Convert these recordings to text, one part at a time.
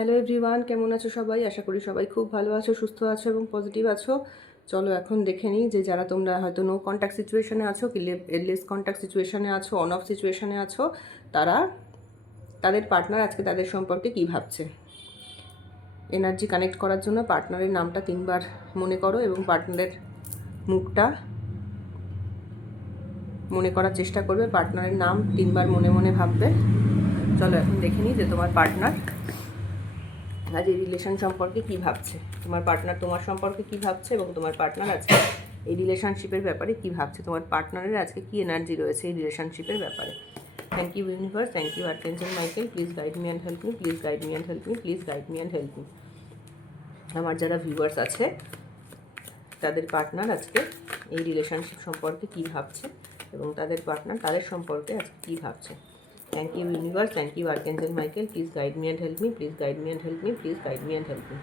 Hello everyone, কেমন আছো সবাই? আশা করি সবাই খুব ভালো আছো, সুস্থ আছো এবং পজিটিভ আছো। চলো এখন দেখে নিই যে যারা তোমরা হয়তো নো কন্ট্যাক্ট সিচুয়েশানে আছো, কি লেস কন্ট্যাক্ট সিচুয়েশানে আছো, অন অফ সিচুয়েশানে আছো, তারা তাদের পার্টনার আজকে তাদের সম্পর্কে কী ভাবছে। এনার্জি কানেক্ট করার জন্য পার্টনারের নামটা 3বার মনে করো এবং পার্টনারের মুখটা মনে করার চেষ্টা করবে। পার্টনারের নাম 3বার মনে মনে ভাববে। চলো এখন দেখে নিই যে তোমার পার্টনার আজ এই রিলেশন সম্পর্কে কী ভাবছে, তোমার পার্টনার তোমার সম্পর্কে কী ভাবছে এবং তোমার পার্টনার আজকে এই রিলেশনশিপের ব্যাপারে কী ভাবছে, তোমার পার্টনারের আজকে কী এনার্জি রয়েছে এই রিলেশনশিপের ব্যাপারে। Thank you universe, thank you archangel Michael, please guide me and help me, please guide me and help me, please guide me and help me. আমার যারা ভিউয়ার্স আছে তাদের পার্টনার আজকে এই রিলেশনশিপ সম্পর্কে কী ভাবছে এবং তাদের পার্টনার তাদের সম্পর্কে আজকে কী ভাবছে। Thank you universe, thank you Archangel Michael, please guide me and help me, please guide me and help me, please guide me and help me.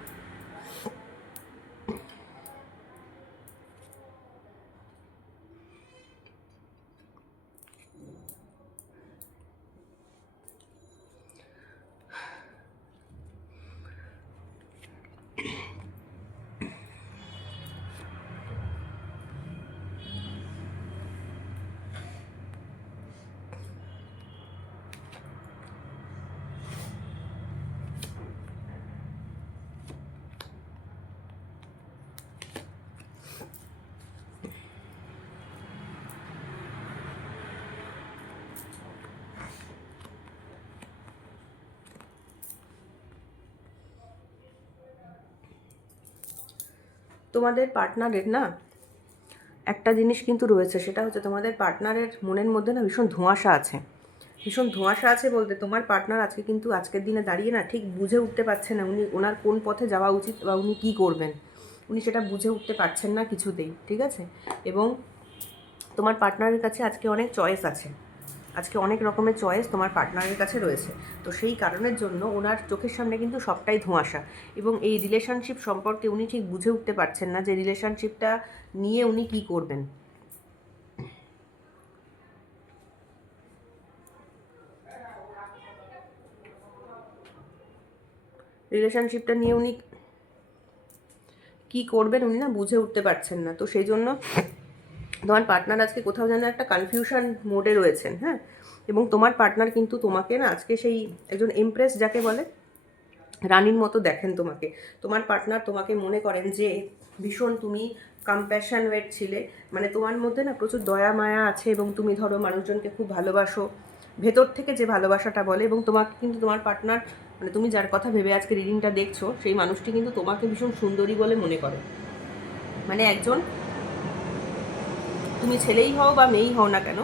তোমাদের পার্টনারের না একটা জিনিস কিন্তু রয়েছে, সেটা হচ্ছে তোমাদের পার্টনারের মনের মধ্যে না ভীষণ ধোঁয়াশা আছে। ভীষণ ধোঁয়াশা আছে বলতে তোমার পার্টনার আজকে কিন্তু আজকের দিনে দাঁড়িয়ে না ঠিক বুঝে উঠতে পারছে না ওনার কোন পথে যাওয়া উচিত বা উনি কী করবেন, উনি সেটা বুঝে উঠতে পারছেন না কিছুতেই, ঠিক আছে। এবং তোমার পার্টনারের কাছে আজকে অনেক চয়েস আছে, আজকে অনেক রকমের চয়েস তোমার পার্টনারের কাছে রয়েছে। তো সেই কারণের জন্য ওনার চোখের সামনে কিন্তু সবটাই ধোঁয়াশা এবং এই রিলেশনশিপ সম্পর্কে উনি ঠিক বুঝে উঠতে পারছেন না যে রিলেশনশিপটা নিয়ে উনি কী করবেন। রিলেশনশিপটা নিয়ে উনি কী করবেন উনি না বুঝে উঠতে পারছেন না। তো সেই জন্য তোমার পার্টনার আজকে কোথাও যেন একটা কনফিউশন মোডে রয়েছেন, হ্যাঁ। এবং তোমার পার্টনার কিন্তু তোমাকে না আজকে সেই একজন এমপ্রেস যাকে বলে রানীর মতো দেখেন তোমাকে। তোমার পার্টনার তোমাকে মনে করেন যে ভীষণ তুমি কম্প্যাশনেট ছিলে, মানে তোমার মধ্যে না প্রচুর দয়া মায়া আছে এবং তুমি ধরো মানুষজনকে খুব ভালোবাসো, ভেতর থেকে যে ভালোবাসাটা বলে। এবং তোমাকে কিন্তু তোমার পার্টনার মানে তুমি যার কথা ভেবে আজকে রিডিংটা দেখছো সেই মানুষটি কিন্তু তোমাকে ভীষণ সুন্দরী বলে মনে করে। মানে একজন, তুমি ছেলেই হও বা মেয়েই হও না কেন,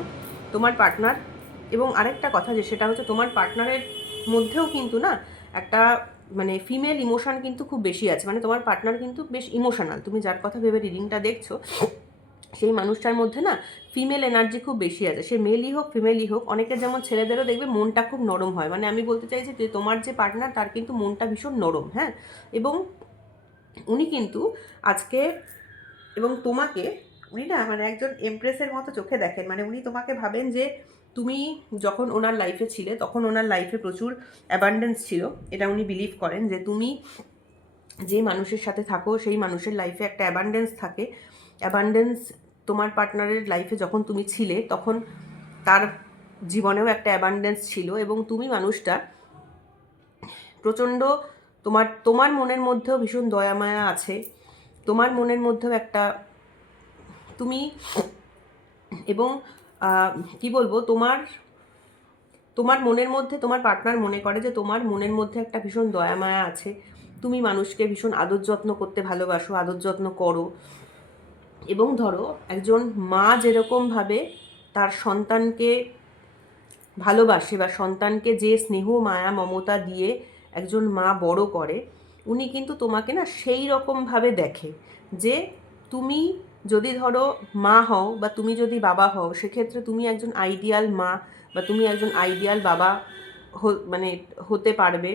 তোমার পার্টনার। এবং আরেকটা কথা যে সেটা হচ্ছে তোমার পার্টনারের মধ্যেও কিন্তু না একটা মানে ফিমেল ইমোশন কিন্তু খুব বেশি আছে, মানে তোমার পার্টনার কিন্তু বেশ ইমোশনাল। তুমি যার কথা ভেবে রিডিংটা দেখছো সেই মানুষটার মধ্যে না ফিমেল এনার্জি খুব বেশি আছে, সে মেলই হোক ফিমেলই হোক। অনেকের যেমন ছেলেদেরও দেখবে মনটা খুব নরম হয়, মানে আমি বলতে চাইছি যে তোমার যে পার্টনার তার কিন্তু মনটা ভীষণ নরম, হ্যাঁ। এবং উনি কিন্তু আজকে এবং তোমাকে উনি না মানে একজন এমপ্রেসের মতো চোখে দেখেন, মানে উনি তোমাকে ভাবেন যে তুমি যখন ওনার লাইফে ছিলে তখন ওনার লাইফে প্রচুর অ্যাবান্ডেন্স ছিল, এটা উনি বিলিভ করেন যে তুমি যে মানুষের সাথে থাকো সেই মানুষের লাইফে একটা অ্যাবান্ডেন্স থাকে। অ্যাবান্ডেন্স তোমার পার্টনারের লাইফে যখন তুমি ছিলে তখন তার জীবনেও একটা অ্যাবান্ডেন্স ছিল এবং তুমি মানুষটা প্রচণ্ড তোমার তোমার মনের মধ্যেও ভীষণ দয়া মায়া আছে, তোমার মনের মধ্যেও একটা তুমি এবং কি বলবো তোমার তোমার মনের মধ্যে তোমার পার্টনার মনে করে যে তোমার মনের মধ্যে একটা ভীষণ দয়া মায়া আছে, তুমি মানুষকে ভীষণ আদর যত্ন করতে ভালোবাসো, আদর যত্ন করো। এবং ধরো একজন মা যেরকমভাবে তার সন্তানকে ভালোবাসে বা সন্তানকে যে স্নেহ মায়া মমতা দিয়ে একজন মা বড় করে, উনি কিন্তু তোমাকে না সেই রকমভাবে দেখে যে তুমি যদি ধরো মা হও বা তুমি যদি বাবা হও সেক্ষেত্রে তুমি একজন আইডিয়াল মা বা তুমি একজন আইডিয়াল বাবা মানে হতে পারবে।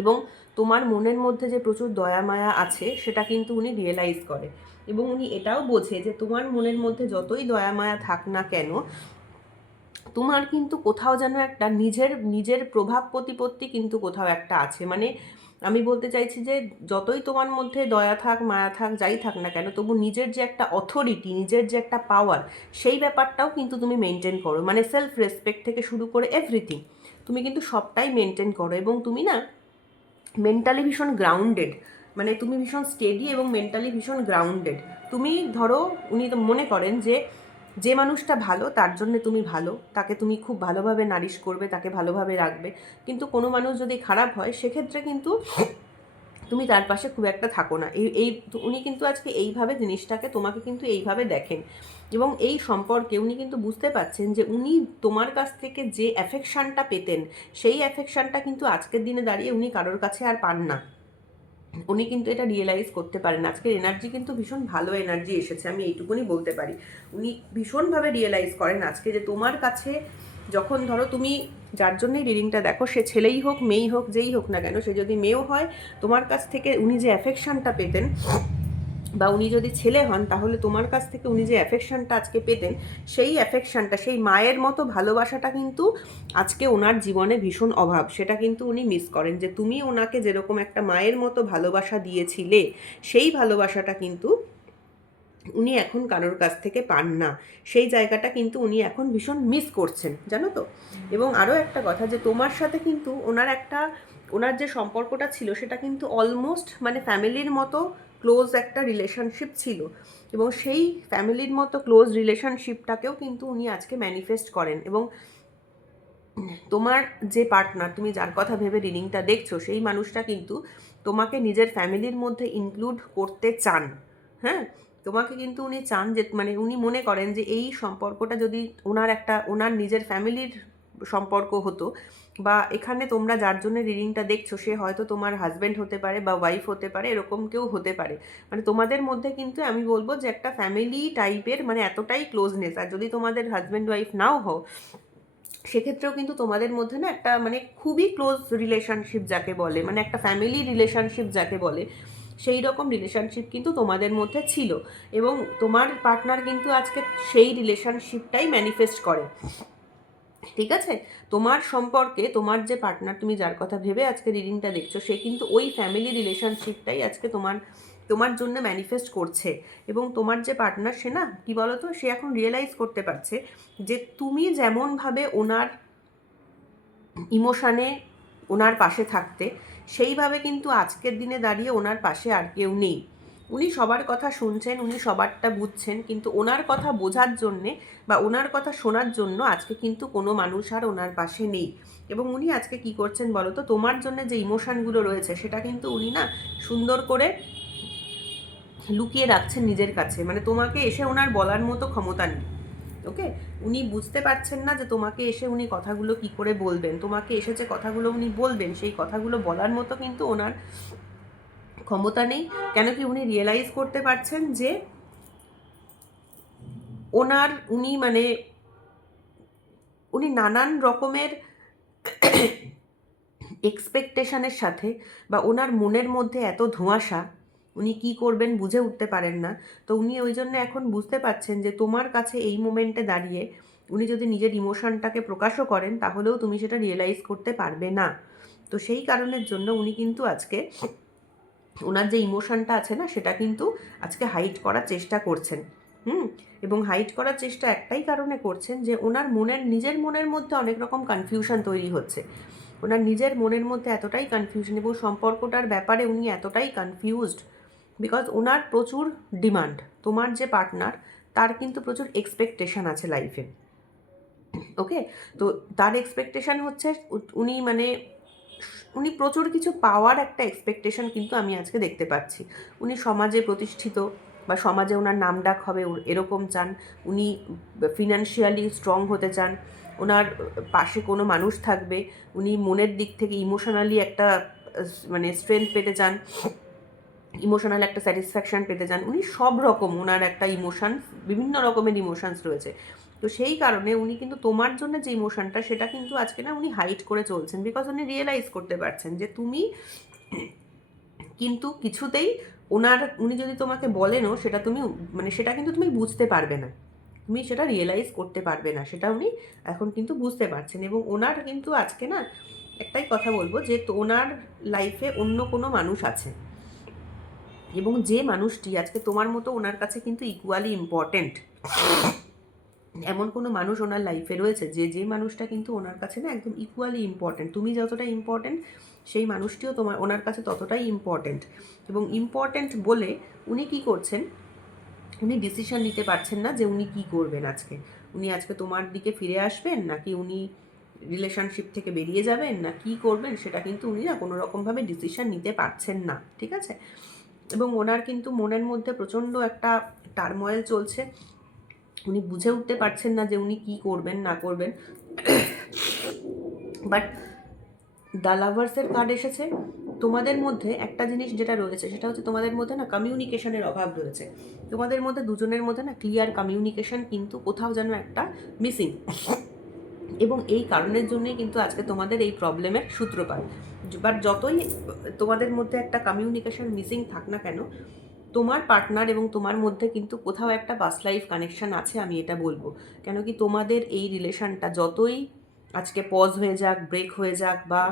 এবং তোমার মনের মধ্যে যে প্রচুর দয়া মায়া আছে সেটা কিন্তু উনি রিয়েলাইজ করে এবং উনি এটাও বোঝে যে তোমার মনের মধ্যে যতই দয়া মায়া থাক না কেন তোমার কিন্তু কোথাও যেন একটা নিজের নিজের প্রভাব প্রতিপত্তি কিন্তু কোথাও একটা আছে। মানে আমি বলতে চাইছি যে যতই তোমার মধ্যে দয়া থাক, মায়া থাক, যাই থাক না কেন, তবু নিজের যে একটা অথরিটি, নিজের যে একটা পাওয়ার, সেই ব্যাপারটাও কিন্তু তুমি মেনটেন করো। মানে সেলফ রেসপেক্ট থেকে শুরু করে এভরিথিং তুমি কিন্তু সবটাই মেনটেন করো। এবং তুমি না মেন্টালি ভীষণ গ্রাউন্ডেড, মানে তুমি ভীষণ স্টেডি এবং মেন্টালি ভীষণ গ্রাউন্ডেড। তুমি ধরো, উনি তো মনে করেন যে যে মানুষটা ভালো তার জন্য তুমি ভালো, তাকে তুমি খুব ভালোভাবে নারিশ করবে, তাকে ভালোভাবে রাখবে। কিন্তু কোনো মানুষ যদি খারাপ হয় সেক্ষেত্রে কিন্তু তুমি তার পাশে খুব একটা থাকো না। এই উনি কিন্তু আজকে এইভাবে জিনিসটাকে তোমাকে কিন্তু এইভাবে দেখেন। এবং এই সম্পর্কে উনি কিন্তু বুঝতে পারছেন যে উনি তোমার কাছ থেকে যে অ্যাফেকশানটা পেতেন, সেই অ্যাফেকশানটা কিন্তু আজকের দিনে দাঁড়িয়ে উনি কারোর কাছে আর পান না। উনি কিন্তু এটা রিয়েলাইজ করতে পারেন। আজকের এনার্জি কিন্তু ভীষণ ভালো এনার্জি এসেছে, আমি এইটুকুনি বলতে পারি। উনি ভীষণভাবে রিয়েলাইজ করেন আজকে যে তোমার কাছে যখন ধরো তুমি যার জন্যই রিডিংটা দেখো, সে ছেলেই হোক মেয়েই হোক যেই হোক না কেন, সে যদি মেয়েও হয়, তোমার কাছ থেকে উনি যে অ্যাফেকশানটা পেতেন, বা উনি যদি ছেলে হন তাহলে তোমার কাছ থেকে উনি যে অ্যাফেকশানটা আজকে পেতেন, সেই অ্যাফেকশানটা, সেই মায়ের মতো ভালোবাসাটা কিন্তু আজকে ওনার জীবনে ভীষণ অভাব। সেটা কিন্তু উনি মিস করেন, যে তুমি ওনাকে যেরকম একটা মায়ের মতো ভালোবাসা দিয়েছিলে, সেই ভালোবাসাটা কিন্তু উনি এখন কারোর কাছ থেকে পান না। সেই জায়গাটা কিন্তু উনি এখন ভীষণ মিস করছেন, জানো তো। এবং আরও একটা কথা, যে তোমার সাথে কিন্তু ওনার যে সম্পর্কটা ছিল সেটা কিন্তু অলমোস্ট মানে ফ্যামিলির মতো ক্লোজ একটা রিলেশনশিপ ছিল। এবং সেই ফ্যামিলির মতো ক্লোজ রিলেশনশিপটাকেও কিন্তু উনি আজকে ম্যানিফেস্ট করেন। এবং তোমার যে পার্টনার, তুমি যার কথা ভেবে রিডিংটা দেখছো, সেই মানুষটা কিন্তু তোমাকে নিজের ফ্যামিলির মধ্যে ইনক্লুড করতে চান। হ্যাঁ, তোমাকে কিন্তু উনি চান, যে মানে উনি মনে করেন যে এই সম্পর্কটা যদি ওনার নিজের ফ্যামিলির সম্পর্ক হতো, বা এখানে তোমরা যার জন্য রিডিংটা দেখছো সে হয়তো তোমার হাজব্যান্ড হতে পারে বা ওয়াইফ হতে পারে, এরকম কেউ হতে পারে। মানে তোমাদের মধ্যে কিন্তু আমি বলবো যে একটা ফ্যামিলি টাইপের, মানে এতটাই ক্লোজনেস। আর যদি তোমাদের হাজব্যান্ড ওয়াইফ নাও হও, সেক্ষেত্রেও কিন্তু তোমাদের মধ্যে না একটা মানে খুবই ক্লোজ রিলেশনশিপ যাকে বলে, মানে একটা ফ্যামিলি রিলেশনশিপ যাকে বলে, সেই রকম রিলেশনশিপ কিন্তু তোমাদের মধ্যে ছিল। এবং তোমার পার্টনার কিন্তু আজকে সেই রিলেশনশিপটাই ম্যানিফেস্ট করে। ঠিক আছে, তোমার সম্পর্কে তোমার যে পার্টনার, তুমি যার কথা ভেবে আজকে রিডিংটা দেখছো, সে কিন্তু ওই ফ্যামিলি রিলেশনশিপটাই আজকে তোমার জন্য ম্যানিফেস্ট করছে। এবং তোমার যে পার্টনার, সে না কি বলতো, সে এখন রিয়েলাইজ করতে পারছে যে তুমি যেমনভাবে ওনার ইমোশানে ওনার পাশে থাকতে, সেইভাবে কিন্তু আজকের দিনে দাঁড়িয়ে ওনার পাশে আর কেউ নেই। উনি সবার কথা শুনছেন, উনি সবারটা বুঝছেন, কিন্তু ওনার কথা বোঝার জন্যে বা ওনার কথা শোনার জন্য আজকে কিন্তু কোনো মানুষ আর ওনার পাশে নেই। এবং উনি আজকে কি করছেন বলো তো, তোমার জন্য যে ইমোশানগুলো রয়েছে সেটা কিন্তু উনি না সুন্দর করে লুকিয়ে রাখছেন নিজের কাছে। মানে তোমাকে এসে ওনার বলার মতো ক্ষমতা নেই। ওকে, উনি বুঝতে পারছেন না যে তোমাকে এসে উনি কথাগুলো কি করে বলবেন। তোমাকে এসে যে কথাগুলো উনি বলবেন, সেই কথাগুলো বলার মতো কিন্তু ওনার ক্ষমতা নেই। কেন কি, উনি রিয়েলাইজ করতে পারছেন যে উনি নানান রকমের এক্সপেকটেশনের সাথে, বা ওনার মনের মধ্যে এত ধোঁয়াশা, উনি কি করবেন বুঝে উঠতে পারেন না। তো উনি ওই জন্য এখন বুঝতে পারছেন যে তোমার কাছে এই মোমেন্টে দাঁড়িয়ে উনি যদি নিজের ইমোশনটাকে প্রকাশও করেন, তাহলেও তুমি সেটা রিয়েলাইজ করতে পারবে না। তো সেই কারণের জন্য উনি কিন্তু আজকে ওনার যে ইমোশনটা আছে না, সেটা কিন্তু আজকে হাইড করার চেষ্টা করছেন। এবং হাইড করার চেষ্টা একটাই কারণে করছেন, যে ওনার নিজের মনের মধ্যে অনেক রকম কনফিউশন তৈরি হচ্ছে। ওনার নিজের মনের মধ্যে এতটাই কনফিউশন, এবং সম্পর্কটার ব্যাপারে উনি এতটাই কনফিউজড, বিকজ ওনার প্রচুর ডিমান্ড। তোমার যে পার্টনার, তার কিন্তু প্রচুর এক্সপেকটেশন আছে লাইফে। ওকে, তো তার এক্সপেকটেশন হচ্ছে উনি প্রচুর কিছু পাওয়ার একটা এক্সপেকটেশন কিন্তু আমি আজকে দেখতে পাচ্ছি। উনি সমাজে প্রতিষ্ঠিত, বা সমাজে ওনার নামডাক হবে এরকম চান। উনি ফিনান্সিয়ালি স্ট্রং হতে চান, ওনার পাশে কোনো মানুষ থাকবে, উনি মনের দিক থেকে ইমোশনালি একটা মানে স্ট্রেংথ পেতে চান, ইমোশনাল একটা স্যাটিসফ্যাকশান পেতে চান। উনি সব রকম, ওনার একটা ইমোশানস, বিভিন্ন রকমের ইমোশানস রয়েছে। তো সেই কারণে উনি কিন্তু তোমার জন্য যে ইমোশনটা, সেটা কিন্তু আজকে না উনি হাইড করে চলছেন, বিকজ উনি রিয়েলাইজ করতে পারছেন যে তুমি কিন্তু কিছুতেই উনি যদি তোমাকে বলেনও, সেটা কিন্তু তুমি বুঝতে পারবে না। তুমি সেটা রিয়েলাইজ করতে পারবে না, সেটা উনি এখন কিন্তু বুঝতে পারছেন। এবং ওনার কিন্তু আজকে না একটাই কথা বলবো যে ওনার লাইফে অন্য কোনো মানুষ আছে, এবং যে মানুষটি আজকে তোমার মতো ওনার কাছে কিন্তু ইকুয়ালি ইম্পর্টেন্ট, এমন কোনো মানুষ ওনার লাইফে রয়েছে যে মানুষটা কিন্তু ওনার কাছে না একদম ইকুয়ালি ইম্পর্টেন্ট। তুমি যতটা ইম্পর্টেন্ট সেই মানুষটিও ওনার কাছে ততটাই ইম্পর্টেন্ট। এবং ইম্পর্টেন্ট বলে উনি কি করছেন, উনি ডিসিশন নিতে পারছেন না যে উনি কি করবেন আজকে। উনি আজকে তোমার দিকে ফিরে আসবেন, নাকি উনি রিলেশনশিপ থেকে বেরিয়ে যাবেন, না কি করবেন, সেটা কিন্তু উনি না কোনো রকমভাবে ডিসিশন নিতে পারছেন না, ঠিক আছে। এবং ওনার কিন্তু মনের মধ্যে প্রচণ্ড একটা টার্ময়েল চলছে, উনি বুঝে উঠতে পারছেন না যে উনি কি করবেন না করবেন। বাট দ্য লাভার্সের কার্ড এসেছে। তোমাদের মধ্যে একটা জিনিস যেটা রয়েছে সেটা হচ্ছে তোমাদের মধ্যে না কমিউনিকেশনের অভাব রয়েছে। তোমাদের মধ্যে দুজনের মধ্যে না ক্লিয়ার কমিউনিকেশন কিন্তু কোথাও যেন একটা মিসিং, এবং এই কারণের জন্যই কিন্তু আজকে তোমাদের এই প্রবলেমের সূত্রপাত। বাট যতই তোমাদের মধ্যে একটা কমিউনিকেশন মিসিং থাক না কেন, তোমার পার্টনার এবং তোমার মধ্যে কিন্তু কোথাও একটা পাস্ট লাইফ কানেকশান আছে, আমি এটা বলবো। কেন কি তোমাদের এই রিলেশনটা যতই আজকে পজ হয়ে যাক, ব্রেক হয়ে যাক, বা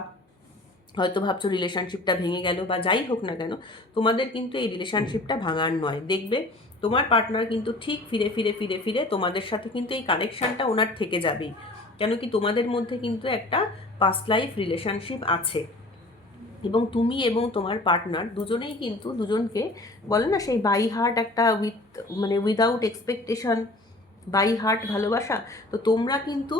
হয়তো ভাবছো রিলেশনশিপটা ভেঙে গেল, বা যাই হোক না কেন, তোমাদের কিন্তু এই রিলেশনশিপটা ভাঙার নয়। দেখবে তোমার পার্টনার কিন্তু ঠিক ফিরে ফিরে ফিরে ফিরে তোমাদের সাথে কিন্তু এই কানেকশানটা ওনার থেকে যাবেই। কেন কি তোমাদের মধ্যে কিন্তু একটা পাস্ট লাইফ রিলেশনশিপ আছে, এবং তুমি এবং তোমার পার্টনার দুজনেই কিন্তু দুজনকে বলে না সেই বাই হার্ট একটা উইদাউট এক্সপেকটেশন, বাই হার্ট ভালোবাসা। তো তোমরা কিন্তু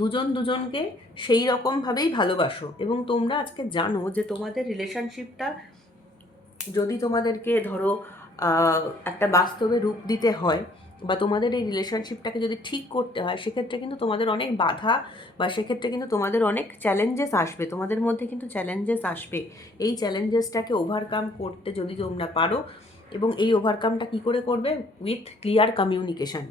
দুজন দুজনকে সেই রকমভাবেই ভালোবাসো, এবং তোমরা আজকে জানো যে তোমাদের রিলেশনশিপটা যদি তোমাদেরকে ধরো একটা বাস্তবে রূপ দিতে হয়, বা তোমাদের এই রিলেশনশিপটাকে যদি ঠিক করতে হয়, সেক্ষেত্রে কিন্তু তোমাদের অনেক বাধা, বা সেক্ষেত্রে কিন্তু তোমাদের অনেক চ্যালেঞ্জেস আসবে, তোমাদের মধ্যে কিন্তু চ্যালেঞ্জেস আসবে। এই চ্যালেঞ্জেসটাকে ওভারকাম করতে যদি তোমরা পারো, এবং এই ওভারকামটা কী করে করবে, উইথ ক্লিয়ার কমিউনিকেশান।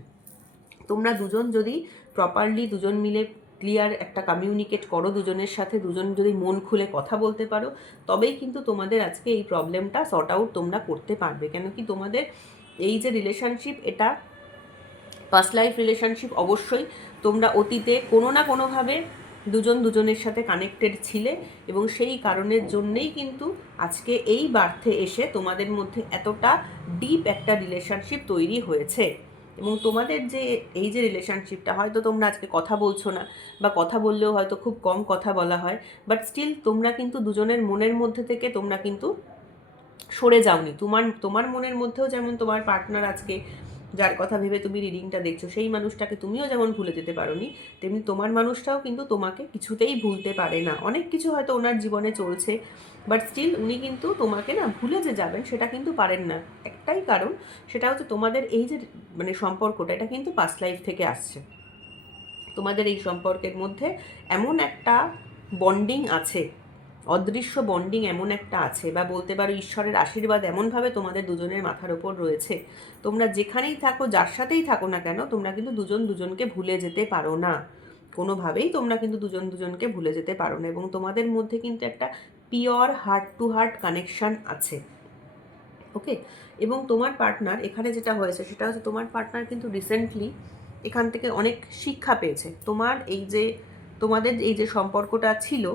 তোমরা দুজন যদি প্রপারলি দুজন মিলে ক্লিয়ার একটা কমিউনিকেট করো দুজনের সাথে, দুজন যদি মন খুলে কথা বলতে পারো, তবেই কিন্তু তোমাদের আজকে এই প্রবলেমটা সর্ট আউট তোমরা করতে পারবে। কেন কি তোমাদের এই যে রিলেশনশিপ, এটা পাস্ট লাইফ রিলেশনশিপ। অবশ্যই তোমরা অতীতে কোনো না কোনোভাবে দুজন দুজনের সাথে কানেক্টেড ছিলে, এবং সেই কারণের জন্যেই কিন্তু আজকে এই বার্থে এসে তোমাদের মধ্যে এতটা ডিপ একটা রিলেশনশিপ তৈরি হয়েছে। এবং তোমাদের যে এই যে রিলেশনশিপটা, হয়তো তোমরা আজকে কথা বলছো না, বা কথা বললেও হয়তো খুব কম কথা বলা হয়, বাট স্টিল তোমরা কিন্তু দুজনের মনের মধ্যে থেকে তোমরা কিন্তু সরে যাওনি। তোমার মনের মধ্যেও যেমন তোমার পার্টনার আজকে যার কথা ভেবে তুমি রিডিংটা দেখছো, সেই মানুষটাকে তুমিও যেমন ভুলে যেতে পারোনি, তেমনি তোমার মানুষটাও কিন্তু তোমাকে কিছুতেই ভুলতে পারে না। অনেক কিছু হয়তো ওনার জীবনে চলছে, বাট স্টিল উনি কিন্তু তোমাকে না ভুলে যে যাবেন সেটা কিন্তু পারেন না। একটাই কারণ, সেটা হচ্ছে তোমাদের এই যে সম্পর্কটা, এটা কিন্তু পাস্ট লাইফ থেকে আসছে। তোমাদের এই সম্পর্কের মধ্যে এমন একটা বন্ডিং আছে, অদৃশ্য বন্ডিং এমন একটা আছে, বা বলতে পারো ঈশ্বরের আশীর্বাদ এমনভাবে তোমাদের দুজনের মাথার ওপর রয়েছে, তোমরা যেখানেই থাকো, যার সাথেই থাকো না কেন, তোমরা কিন্তু দুজন দুজনকে ভুলে যেতে পারো না। কোনোভাবেই তোমরা কিন্তু দুজন দুজনকে ভুলে যেতে পারো না, এবং তোমাদের মধ্যে কিন্তু একটা pure heart to heart connection আছে। ওকে। এবং তোমার পার্টনার এখানে যেটা হয়েছে সেটা হচ্ছে তোমার পার্টনার কিন্তু রিসেন্টলি এখান থেকে অনেক শিক্ষা পেয়েছে। তোমাদের এই যে সম্পর্কটা ছিল,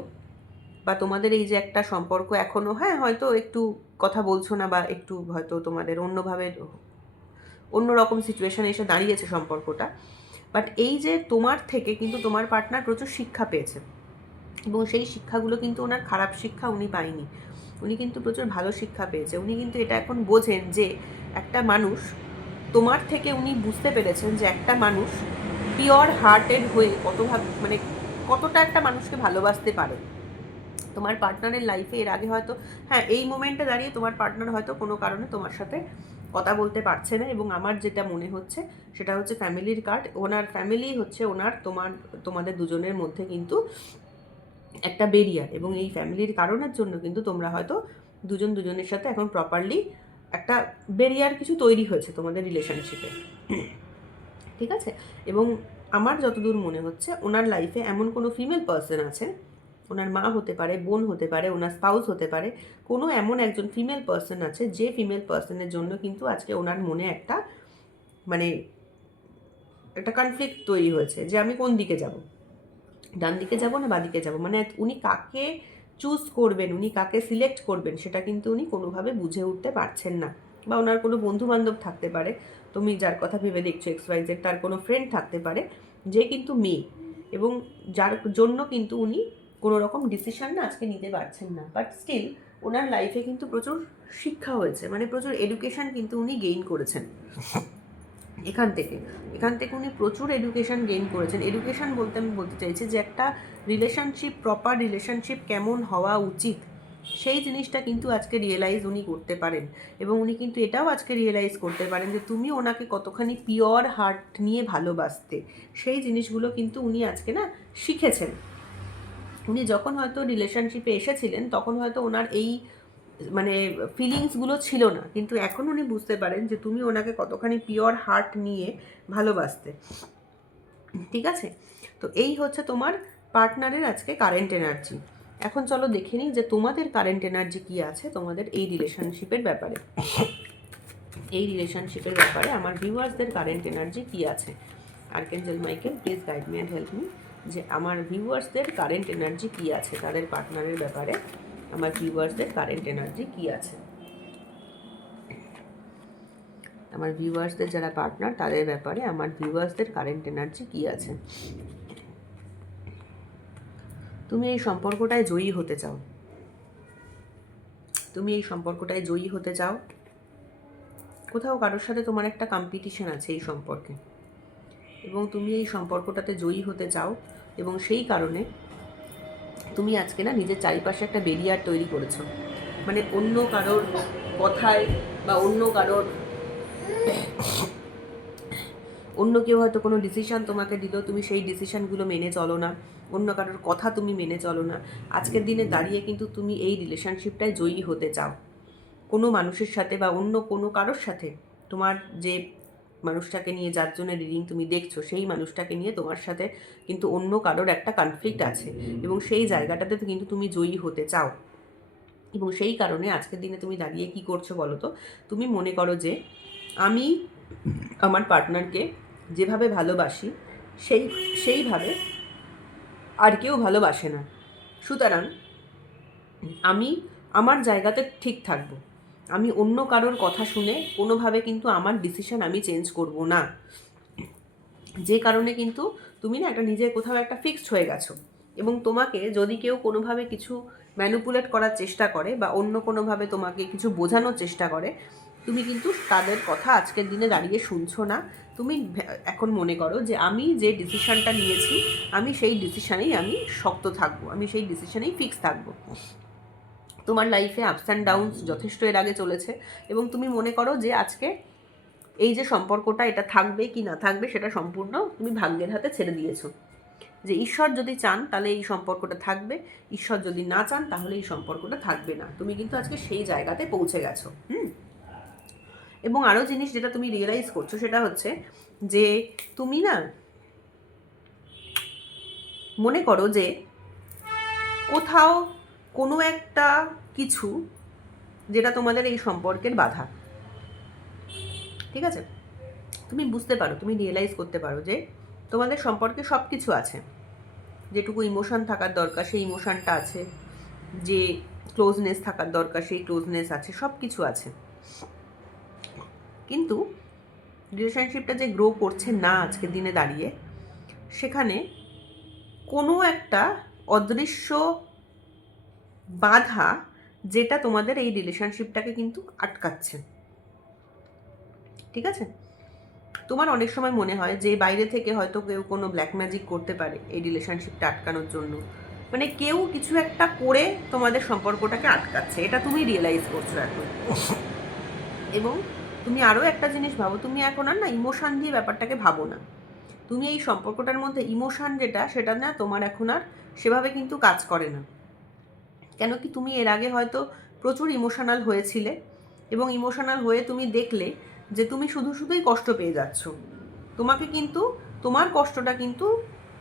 বা তোমাদের এই যে একটা সম্পর্ক এখনও, হ্যাঁ হয়তো একটু কথা বলছো না, বা একটু হয়তো তোমাদের অন্যভাবে অন্যরকম সিচুয়েশানে এসে দাঁড়িয়েছে সম্পর্কটা, বাট এই যে তোমার থেকে কিন্তু তোমার পার্টনার প্রচুর শিক্ষা পেয়েছে, এবং সেই শিক্ষাগুলো কিন্তু ওনার খারাপ শিক্ষা উনি পায়নি, উনি কিন্তু প্রচুর ভালো শিক্ষা পেয়েছে। উনি কিন্তু এটা এখন বোঝেন যে একটা মানুষ, তোমার থেকে উনি বুঝতে পেরেছেন যে একটা মানুষ পিওর হার্টেড হয়ে কতটা একটা মানুষকে ভালোবাসতে পারে। তোমার পার্টনারের লাইফে এর আগে হয়তো, হ্যাঁ এই মোমেন্টে দাঁড়িয়ে তোমার পার্টনার হয়তো কোনো কারণে তোমার সাথে কথা বলতে পারছে না, এবং আমার যেটা মনে হচ্ছে সেটা হচ্ছে ফ্যামিলির কার্ড। ওনার ফ্যামিলি হচ্ছে তোমাদের দুজনের মধ্যে কিন্তু একটা বেরিয়ার, এবং এই ফ্যামিলির কারণের জন্য কিন্তু তোমরা হয়তো দুজন দুজনের সাথে এখন প্রপারলি একটা বেরিয়ার কিছু তৈরি হয়েছে তোমাদের রিলেশনশিপে, ঠিক আছে। এবং আমার যতদূর মনে হচ্ছে ওনার লাইফে এমন কোনো ফিমেল পার্সন আছে, ওনার মা হতে পারে, বোন হতে পারে, ওনার স্পাউস হতে পারে, কোনো এমন একজন ফিমেল পার্সন আছে যে ফিমেল পার্সনের জন্য কিন্তু আজকে ওনার মনে একটা একটা কনফ্লিক্ট তৈরি হয়েছে যে আমি কোন দিকে যাব, ডান দিকে যাব না বাদিকে যাব, মানে উনি কাকে চুজ করবেন, উনি কাকে সিলেক্ট করবেন সেটা কিন্তু উনি কোনোভাবে বুঝে উঠতে পারছেন না। বা ওনার কোনো বন্ধু বান্ধব থাকতে পারে, তুমি যার কথা ভেবে দেখছো XYZ, তার কোনো ফ্রেন্ড থাকতে পারে যে কিন্তু মেয়ে, এবং যার জন্য কিন্তু উনি কোনো রকম ডিসিশন না আজকে নিতে পারছেন না। বাট স্টিল ওনার লাইফে কিন্তু প্রচুর শিক্ষা হয়েছে, মানে প্রচুর এডুকেশন কিন্তু উনি গেইন করেছেন এখান থেকে উনি প্রচুর এডুকেশন গেইন করেছেন। এডুকেশন বলতে আমি বলতে চাইছি যে একটা রিলেশনশিপ, প্রপার রিলেশনশিপ কেমন হওয়া উচিত সেই জিনিসটা কিন্তু আজকে রিয়েলাইজ উনি করতে পারেন। এবং উনি কিন্তু এটাও আজকে রিয়েলাইজ করতে পারেন যে তুমি ওনাকে কতখানি পিওর হার্ট নিয়ে ভালোবাসতে, সেই জিনিসগুলো কিন্তু উনি আজকে না শিখেছেন। উনি যখন হয়তো রিলেশনশিপে এসেছিলেন তখন হয়তো ওনার এই মানে ফিলিংসগুলো ছিল না, কিন্তু এখন উনি বুঝতে পারেন যে তুমি ওনাকে কতখানি পিওর হার্ট নিয়ে ভালোবাসতে। ঠিক আছে, তো এই হচ্ছে তোমার পার্টনারের আজকে কারেন্ট এনার্জি। এখন চলো দেখে নিই যে তোমাদের কারেন্ট এনার্জি কী আছে তোমাদের এই রিলেশনশিপের ব্যাপারে। এই রিলেশনশিপের ব্যাপারে আমার ভিউয়ার্সদের কারেন্ট এনার্জি কী আছে। আর্কেঞ্জেল Michael please guide me and help me, যে আমার ভিউয়ার্সদের কারেন্ট এনার্জি কী আছে তাদের পার্টনারের ব্যাপারে। আমার ভিউয়ার্সদের কারেন্ট এনার্জি কী আছে, আমার ভিউয়ার্সদের যারা পার্টনার তাদের ব্যাপারে আমার ভিউয়ার্সদের কারেন্ট এনার্জি কী আছে। তুমি এই সম্পর্কটায় জয়ী হতে চাও, তুমি এই সম্পর্কটায় জয়ী হতে চাও। কোথাও কারোর সাথে তোমার একটা কম্পিটিশন আছে এই সম্পর্কে, এবং তুমি এই সম্পর্কটাতে জয়ী হতে চাও, এবং সেই কারণে তুমি আজকে না নিজের চারিপাশে একটা ব্যারিয়ার তৈরি করেছো। মানে অন্য কারোর কথায় বা অন্য কেউ হয়তো কোনো ডিসিশন তোমাকে দিল, তুমি সেই ডিসিশনগুলো মেনে চলো না, অন্য কারোর কথা তুমি মেনে চলো না। আজকের দিনে দাঁড়িয়ে কিন্তু তুমি এই রিলেশনশিপটায় জয়ী হতে চাও কোনো মানুষের সাথে বা অন্য কোনো কারোর সাথে। তোমার যে মানুষটাকে নিয়ে যার জন্য রিডিং তুমি দেখছো সেই মানুষটাকে নিয়ে তোমার সাথে কিন্তু অন্য কারোর একটা কনফ্লিক্ট আছে, এবং সেই জায়গাটাতে কিন্তু তুমি জয়ী হতে চাও। এবং সেই কারণে আজকের দিনে তুমি দাঁড়িয়ে কি করছো বলো তো, তুমি মনে করো যে আমি আমার পার্টনারকে যেভাবে ভালোবাসি সেইভাবে আর কেউ ভালোবাসে না, সুতরাং আমি আমার জায়গাতে ঠিক থাকবো, আমি অন্য কারোর কথা শুনে কোনোভাবে কিন্তু আমার ডিসিশন আমি চেঞ্জ করব না। যে কারণে কিন্তু তুমি না একটা নিজের কোথাও একটা ফিক্সড হয়ে গেছো, এবং তোমাকে যদি কেউ কোনোভাবে কিছু ম্যানিপুলেট করার চেষ্টা করে বা অন্য কোনোভাবে তোমাকে কিছু বোঝানোর চেষ্টা করে, তুমি কিন্তু তাদের কথা আজকের দিনে দাঁড়িয়ে শুনছো না। তুমি এখন মনে করো যে আমি যে ডিসিশনটা নিয়েছি আমি সেই ডিসিশনেই আমি শক্ত থাকবো, আমি সেই ডিসিশনেই ফিক্স থাকবো। তোমার লাইফে আপস অ্যান্ড ডাউনস যথেষ্ট এর আগে চলেছে, এবং তুমি মনে করো যে আজকে এই যে সম্পর্কটা এটা থাকবে কি না থাকবে সেটা সম্পূর্ণ তুমি ভাগ্যের হাতে ছেড়ে দিয়েছো। যে ঈশ্বর যদি চান তাহলে এই সম্পর্কটা থাকবে, ঈশ্বর যদি না চান তাহলে এই সম্পর্কটা থাকবে না। তুমি কিন্তু আজকে সেই জায়গাতে পৌঁছে গেছো। এবং আরও জিনিস যেটা তুমি রিয়েলাইজ করছো সেটা হচ্ছে যে তুমি না মনে করো যে কোথাও কোনো একটা কিছু যেটা তোমাদের এই সম্পর্কের বাধা, ঠিক আছে, তুমি বুঝতে পারো, তুমি রিয়েলাইজ করতে পারো যে তোমাদের সম্পর্কে সব কিছু আছে, যেটুকু ইমোশন থাকার দরকার সেই ইমোশনটা আছে, যে ক্লোজনেস থাকার দরকার সেই ক্লোজনেস আছে, সব কিছু আছে, কিন্তু রিলেশনশিপটা যে গ্রো করছে না আজকের দিনে দাঁড়িয়ে, সেখানে কোনো একটা অদৃশ্য বাধা যেটা তোমাদের এই রিলেশনশিপটাকে কিন্তু আটকাচ্ছে। ঠিক আছে, তোমার অনেক সময় মনে হয় যে বাইরে থেকে হয়তো কেউ কোনো ব্ল্যাক ম্যাজিক করতে পারে এই রিলেশনশিপটা আটকানোর জন্য, মানে কেউ কিছু একটা করে তোমাদের সম্পর্কটাকে আটকাচ্ছে, এটা তুমি রিয়েলাইজ করছো এখন। এবং তুমি আরও একটা জিনিস ভাবো, তুমি এখন আর না ইমোশান দিয়ে ব্যাপারটাকে ভাবো না। তুমি এই সম্পর্কটার মধ্যে ইমোশান যেটা সেটা না তোমার এখন আর সেভাবে কিন্তু কাজ করে না। কেন কি তুমি এর আগে হয়তো প্রচুর ইমোশনাল হয়েছিলে, এবং ইমোশনাল হয়ে তুমি দেখলে যে তুমি শুধুই কষ্ট পেয়ে যাচ্ছ। তোমাকে কিন্তু তোমার কষ্টটা কিন্তু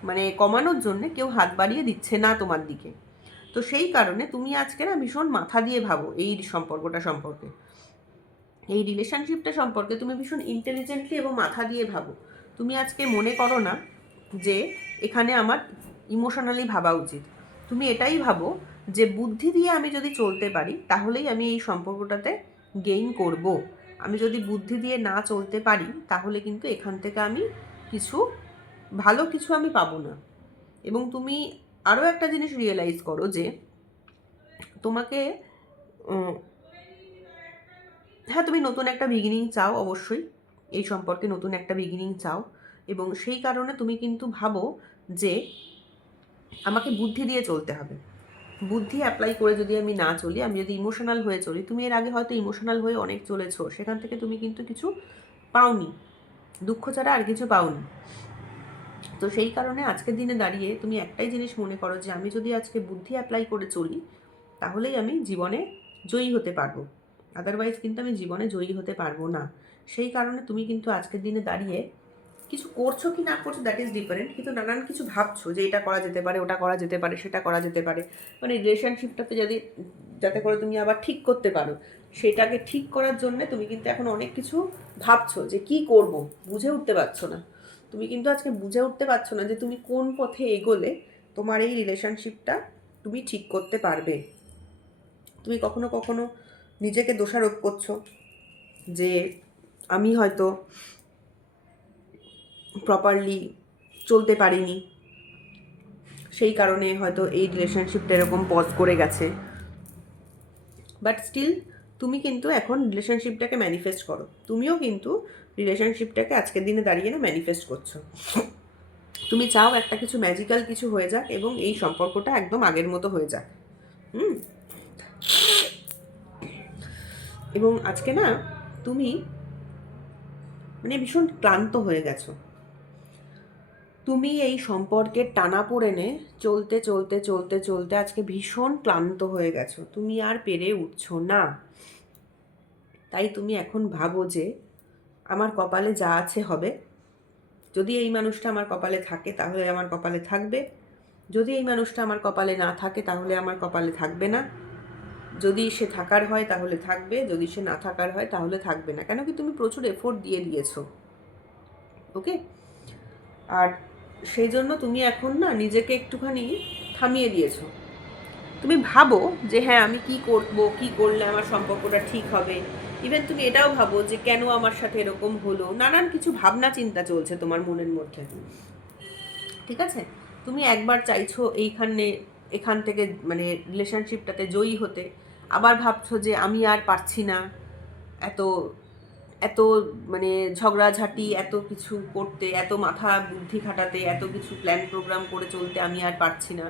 মানে কমানোর জন্য কেউ হাত বাড়িয়ে দিচ্ছে না তোমার দিকে। তো সেই কারণে তুমি আজকে না ভীষণ মাথা দিয়ে ভাবো এই সম্পর্কটা সম্পর্কে, এই রিলেশনশিপটা সম্পর্কে তুমি ভীষণ ইন্টেলিজেন্টলি এবং মাথা দিয়ে ভাবো। তুমি আজকে মনে করো না যে এখানে আমার ইমোশনালি ভাবা উচিত। তুমি এটাই ভাবো যে বুদ্ধি দিয়ে আমি যদি চলতে পারি তাহলেই আমি এই সম্পর্কটাতে গেইন করব। আমি যদি বুদ্ধি দিয়ে না চলতে পারি তাহলে কিন্তু এখান থেকে আমি কিছু ভালো কিছু আমি পাবো না। এবং তুমি আরও একটা জিনিস রিয়েলাইজ করো যে তোমাকে হ্যাঁ, তুমি নতুন একটা বিগিনিং চাও, অবশ্যই এই সম্পর্কে নতুন একটা বিগিনিং চাও, এবং সেই কারণে তুমি কিন্তু ভাবো যে আমাকে বুদ্ধি দিয়ে চলতে হবে। বুদ্ধি অ্যাপ্লাই করে যদি আমি না চলি, আমি যদি ইমোশনাল হয়ে চলি, তুমি এর আগে হয়তো ইমোশনাল হয়ে অনেক চলেছো, সেখান থেকে তুমি কিন্তু কিছু পাওনি, দুঃখ ছাড়া আর কিছু পাওনি। তো সেই কারণে আজকের দিনে দাঁড়িয়ে তুমি একটাই জিনিস মনে করো যে আমি যদি আজকে বুদ্ধি অ্যাপ্লাই করে চলি তাহলেই আমি জীবনে জয়ী হতে পারবো, আদারওয়াইজ কিন্তু আমি জীবনে জয়ী হতে পারবো না। সেই কারণে তুমি কিন্তু আজকের দিনে দাঁড়িয়ে কিছু করছো কি না করছো দ্যাট ইজ ডিফারেন্ট, কিন্তু নানান কিছু ভাবছো যে এটা করা যেতে পারে, ওটা করা যেতে পারে, সেটা করা যেতে পারে, মানে রিলেশনশিপটাতে যাতে করে তুমি আবার ঠিক করতে পারো, সেটাকে ঠিক করার জন্য তুমি কিন্তু এখন অনেক কিছু ভাবছো যে কি করব, বুঝে উঠতে পারছো না। তুমি কিন্তু আজকে বুঝে উঠতে পারছো না যে তুমি কোন পথে এগোলে তোমার এই রিলেশনশিপটা তুমি ঠিক করতে পারবে। তুমি কখনো কখনো নিজেকে দোষারোপ করছো যে আমি হয়তো প্রপারলি চলতে পারিনি, সেই কারণে হয়তো এই রিলেশনশিপটা এরকম পজ করে গেছে। বাট স্টিল তুমি কিন্তু এখন রিলেশনশিপটাকে ম্যানিফেস্ট করো, তুমিও কিন্তু রিলেশনশিপটাকে আজকের দিনে দাঁড়িয়ে না ম্যানিফেস্ট করছো। তুমি চাও একটা কিছু ম্যাজিক্যাল কিছু হয়ে যাক এবং এই সম্পর্কটা একদম আগের মতো হয়ে যাক। এবং আজকে না তুমি মানে ভীষণ ক্লান্ত হয়ে গেছো, তুমি এই সম্পর্কের টানাপোড়েনে চলতে চলতে চলতে চলতে আজকে ভীষণ ক্লান্ত হয়ে গেছো, তুমি আর পেরে উঠছো না। তাই তুমি এখন ভাবো যে আমার কপালে যা আছে হবে, যদি এই মানুষটা আমার কপালে থাকে তাহলে আমার কপালে থাকবে, যদি এই মানুষটা আমার কপালে না থাকে তাহলে আমার কপালে থাকবে না, যদি সে থাকার হয় তাহলে থাকবে, যদি সে না থাকার হয় তাহলে থাকবে না। কেন কি তুমি প্রচুর এফোর্ট দিয়ে দিয়েছো, ওকে? আর সেই জন্য তুমি এখন না নিজেকে একটুখানি থামিয়ে দিয়েছো। তুমি ভাবো যে হ্যাঁ আমি কি করব, কি করলে আমার সম্পর্কটা ঠিক হবে, ইভেন তুমি এটাও ভাবো যে কেন আমার সাথে এরকম হলো, নানান কিছু ভাবনা চিন্তা চলছে তোমার মনের মধ্যে, ঠিক আছে? তুমি একবার চাইছো এখান থেকে মানে রিলেশনশিপটাতে জয়ী হতে, আবার ভাবছো যে আমি আর পারছি না এত এত মানে ঝগড়াঝাটি, এত কিছু করতে, এত মাথা বুদ্ধি খাটাতে, এত কিছু প্ল্যান প্রোগ্রাম করে চলতে আমি আর পারছি না।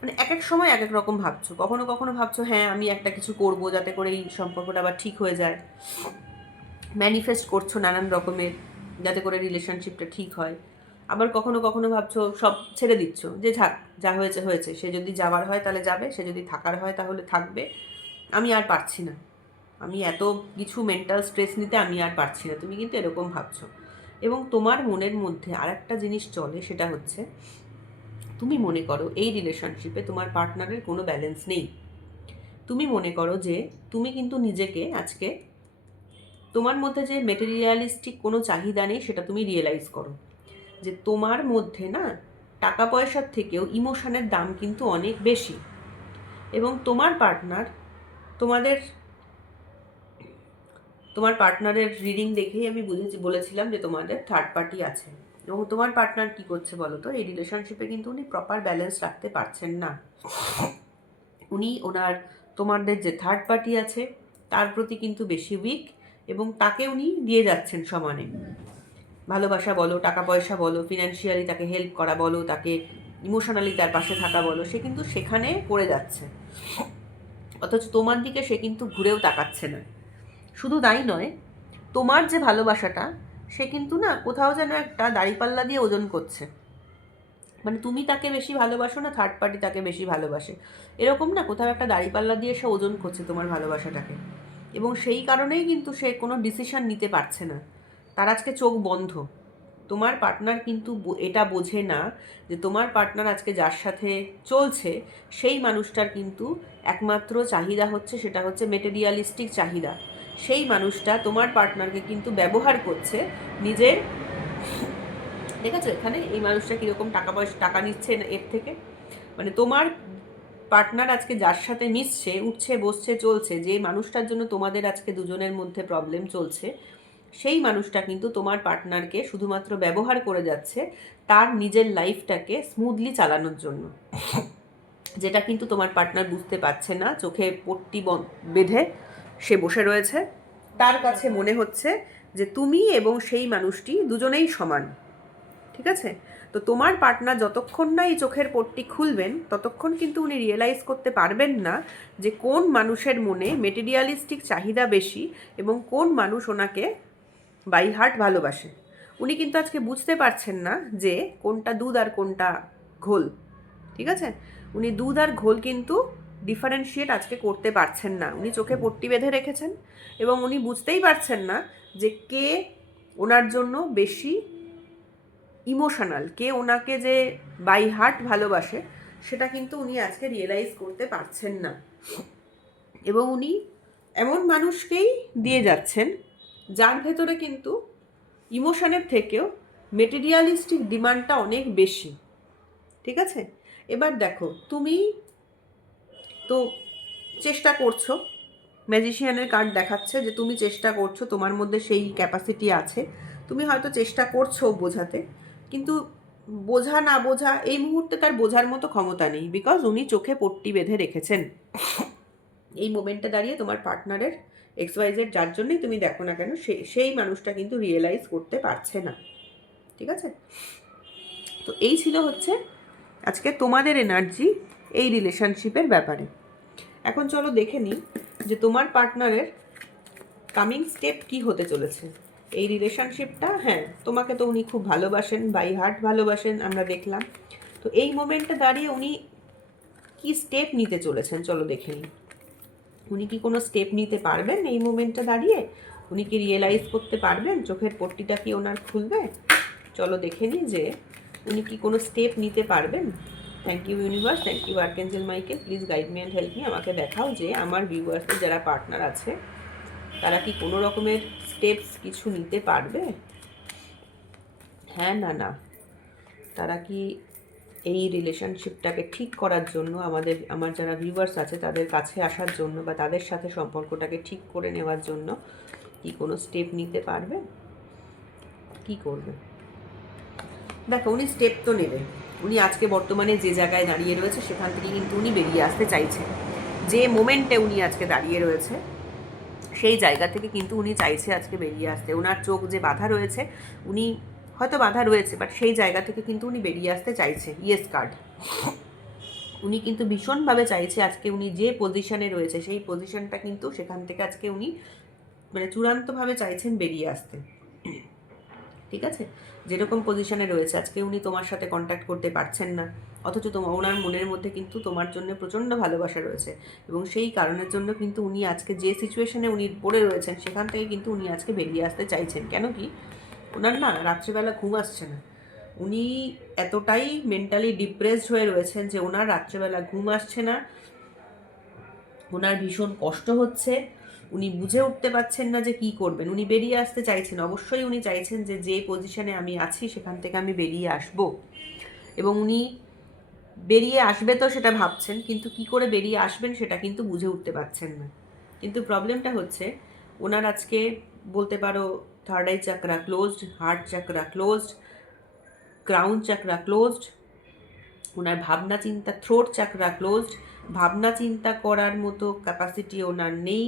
মানে এক এক সময় এক এক রকম ভাবছো, কখনো কখনো ভাবছো হ্যাঁ আমি একটা কিছু করব যাতে করে এই সম্পর্কটা আবার ঠিক হয়ে যায়, ম্যানিফেস্ট করছো নানান রকমের যাতে করে রিলেশনশিপটা ঠিক হয়। আবার কখনো কখনো ভাবছো সব ছেড়ে দিচ্ছ যে থাক, যা হয়েছে হয়েছে, সে যদি যাওয়ার হয় তাহলে যাবে, সে যদি থাকার হয় তাহলে থাকবে, আমি আর পারছি না, আমি এত কিছু মেন্টাল স্ট্রেস নিতে আমি আর পারছি না, তুমি কিন্তু এরকম ভাবছো। এবং তোমার মনের মধ্যে আর একটা জিনিস চলে, সেটা হচ্ছে তুমি মনে করো এই রিলেশনশিপে তোমার পার্টনারের কোনো ব্যালেন্স নেই। তুমি মনে করো যে তুমি কিন্তু নিজেকে আজকে, তোমার মধ্যে যে মেটেরিয়ালিস্টিক কোনো চাহিদা নেই সেটা তুমি রিয়েলাইজ করো, যে তোমার মধ্যে না টাকা পয়সার থেকেও ইমোশনের দাম কিন্তু অনেক বেশি। এবং তোমার পার্টনারের রিডিং দেখেই আমি বলেছিলাম যে তোমাদের থার্ড পার্টি আছে। এবং তোমার পার্টনার কি করছে বলো তো, এই রিলেশনশিপে কিন্তু উনি প্রপার ব্যালেন্স রাখতে পারছেন না। উনি তোমাদের যে থার্ড পার্টি আছে তার প্রতি কিন্তু বেশি উইক, এবং তাকে উনি দিয়ে যাচ্ছেন সমানে, ভালোবাসা বলো, টাকা পয়সা বলো, ফিনান্সিয়ালি তাকে হেল্প করা বলো, তাকে ইমোশনালি তার পাশে থাকা বলো, সে কিন্তু সেখানে পড়ে যাচ্ছে। অথচ তোমার দিকে সে কিন্তু ঘুরেও তাকাচ্ছে না। শুধু তাই নয়, তোমার যে ভালোবাসাটা সে কিন্তু না কোথাও যেন একটা দাঁড়িপাল্লা দিয়ে ওজন করছে, মানে তুমি তাকে বেশি ভালোবাসো না থার্ড পার্টি তাকে বেশি ভালোবাসে, এরকম না কোথাও একটা দাঁড়িপাল্লা দিয়ে সে ওজন করছে তোমার ভালোবাসাটাকে। এবং সেই কারণেই কিন্তু সে কোনো ডিসিশন নিতে পারছে না, তার আজকে চোখ বন্ধ। তোমার পার্টনার কিন্তু এটা বোঝে না যে তোমার পার্টনার আজকে যার সাথে চলছে সেই মানুষটার কিন্তু একমাত্র চাহিদা হচ্ছে, সেটা হচ্ছে মেটেরিয়ালিস্টিক চাহিদা। সেই মানুষটা তোমার পার্টনারকে কিন্তু ব্যবহার করছে নিজের দেখেছো এখানে এই মানুষটা কীরকম টাকা নিচ্ছে এর থেকে। মানে তোমার পার্টনার আজকে যার সাথে মিশছে, উঠছে বসছে চলছে, যে মানুষটার জন্য তোমাদের আজকে দুজনের মধ্যে প্রবলেম চলছে, সেই মানুষটা কিন্তু তোমার পার্টনারকে শুধুমাত্র ব্যবহার করে যাচ্ছে তার নিজের লাইফটাকে স্মুথলি চালানোর জন্য, যেটা কিন্তু তোমার পার্টনার বুঝতে পারছে না। চোখে পট্টি বেঁধে সে বসে রয়েছে। তার কাছে মনে হচ্ছে যে তুমি এবং সেই মানুষটি দুজনেই সমান। ঠিক আছে? তো তোমার পার্টনার যতক্ষণ না এই চোখের পট্টি খুলবেন ততক্ষণ কিন্তু উনি রিয়েলাইজ করতে পারবেন না যে কোন মানুষের মনে মেটেরিয়ালিস্টিক চাহিদা বেশি এবং কোন মানুষ ওনাকে বাই হার্ট ভালোবাসে। উনি কিন্তু আজকে বুঝতে পারছেন না যে কোনটা দুধ আর কোনটা ঘোল। ঠিক আছে? উনি দুধ আর ঘোল কিন্তু ডিফারেন্সিয়েট আজকে করতে পারছেন না। উনি চোখে পট্টি বেঁধে রেখেছেন এবং উনি বুঝতেই পারছেন না যে কে ওনার জন্য বেশি ইমোশনাল, কে ওনাকে যে বাই হার্ট ভালোবাসে সেটা কিন্তু উনি আজকে রিয়েলাইজ করতে পারছেন না। এবং উনি এমন মানুষকেই দিয়ে যাচ্ছেন যার ভেতরে কিন্তু ইমোশনের থেকেও মেটেরিয়ালিস্টিক ডিমান্ডটা অনেক বেশি। ঠিক আছে? এবার দেখো, তুমি তো চেষ্টা করছো, ম্যাজিশিয়ানের কার্ড দেখাচ্ছে যে তুমি চেষ্টা করছো, তোমার মধ্যে সেই ক্যাপাসিটি আছে, তুমি হয়তো চেষ্টা করছো বোঝাতে, কিন্তু বোঝা না বোঝা এই মুহূর্তে তার বোঝার মতো ক্ষমতা নেই, বিকজ উনি চোখে পট্টি বেঁধে রেখেছেন। এই মোমেন্টে দাঁড়িয়ে তোমার পার্টনারের XYZ যার জন্যই তুমি দেখো না কেন সেই মানুষটা কিন্তু রিয়েলাইজ করতে পারছে না। ঠিক আছে? তো এই ছিল হচ্ছে আজকে তোমাদের এনার্জি এই রিলেশনশিপের ব্যাপারে। এখন চলো দেখে নিই যে তোমার পার্টনারের কামিং স্টেপ কি হতে চলেছে এই রিলেশনশিপটা। হ্যাঁ, তোমাকে তো উনি খুব ভালোবাসেন, বাই হার্ট ভালোবাসেন, আমরা দেখলাম। তো এই মোমেন্টে দাঁড়িয়ে উনি কি স্টেপ নিতে চলেছেন চলো দেখে নিই। উনি কি কোনো স্টেপ নিতে পারবেন এই মোমেন্টে দাঁড়িয়ে? উনি কি রিয়েলাইজ করতে পারবেন? চোখের পট্টিটা কি ওনার খুলবে? চলো দেখে নিই যে উনি কি কোনো স্টেপ নিতে পারবেন। Thank you universe, thank you archangel Michael, please guide me and help me. আমাকে দেখাও যে আমার ভিউয়ার্সের যারা পার্টনার আছে তারা কি কোনো রকমের স্টেপস কিছু নিতে পারবে। হ্যাঁ না না, তারা কি এই রিলেশনশিপটাকে ঠিক করার জন্য আমার যারা ভিউয়ার্স আছে তাদের কাছে আসার জন্য বা তাদের সাথে সম্পর্কটাকে ঠিক করে নেওয়ার জন্য কি কোনো স্টেপ নিতে পারবে? কি করবে? দেখো, উনি স্টেপ তো নেবে। উনি আজকে বর্তমানে যে জায়গায় দাঁড়িয়ে রয়েছে সেখান থেকে কিন্তু উনি বেরিয়ে আসতে চাইছেন। যে মোমেন্টে উনি আজকে দাঁড়িয়ে রয়েছে সেই জায়গা থেকে কিন্তু উনি চাইছে আজকে বেরিয়ে আসতে। ওনার চোখ যে বাধা রয়েছে, উনি হয়তো বাধা রয়েছে, বাট সেই জায়গা থেকে কিন্তু উনি বেরিয়ে আসতে চাইছে। Yes card. উনি কিন্তু ভীষণভাবে চাইছে আজকে উনি যে পজিশনে রয়েছে সেই পজিশনটা কিন্তু সেখান থেকে আজকে উনি মানে চূড়ান্তভাবে চাইছেন বেরিয়ে আসতে। ঠিক আছে? যেরকম পজিশনে রয়েছে আজকে উনি তোমার সাথে কন্ট্যাক্ট করতে পারছেন না, অথচ ওনার মনের মধ্যে কিন্তু তোমার জন্য প্রচণ্ড ভালোবাসা রয়েছে এবং সেই কারণের জন্য কিন্তু উনি আজকে যে সিচুয়েশনে উনি পড়ে রয়েছেন সেখান থেকে কিন্তু উনি আজকে বেরিয়ে আসতে চাইছেন। কেন কি ওনার না রাত্রিবেলা ঘুম আসছে না। উনি এতটাই মেন্টালি ডিপ্রেসড হয়ে রয়েছেন যে ওনার রাত্রেবেলা ঘুম আসছে না, ওনার ভীষণ কষ্ট হচ্ছে, উনি বুঝে উঠতে পারছেন না যে কি করবেন। উনি বেরিয়ে আসতে চাইছেন, অবশ্যই উনি চাইছেন যে পজিশনে আমি আছি সেখান থেকে আমি বেরিয়ে আসব, এবং উনি বেরিয়ে আসবে তো সেটা ভাবছেন, কিন্তু কি করে বেরিয়ে আসবেন সেটা কিন্তু বুঝে উঠতে পারছেন না। কিন্তু প্রবলেমটা হচ্ছে ওনার আজকে বলতে পারো third eye চাকরা closed, heart চাকরা closed, crown চাকরা closed, ওনার ভাবনা চিন্তা, থ্রোট চাকরা ক্লোজড, ভাবনা চিন্তা করার মতো ক্যাপাসিটি ওনার নেই।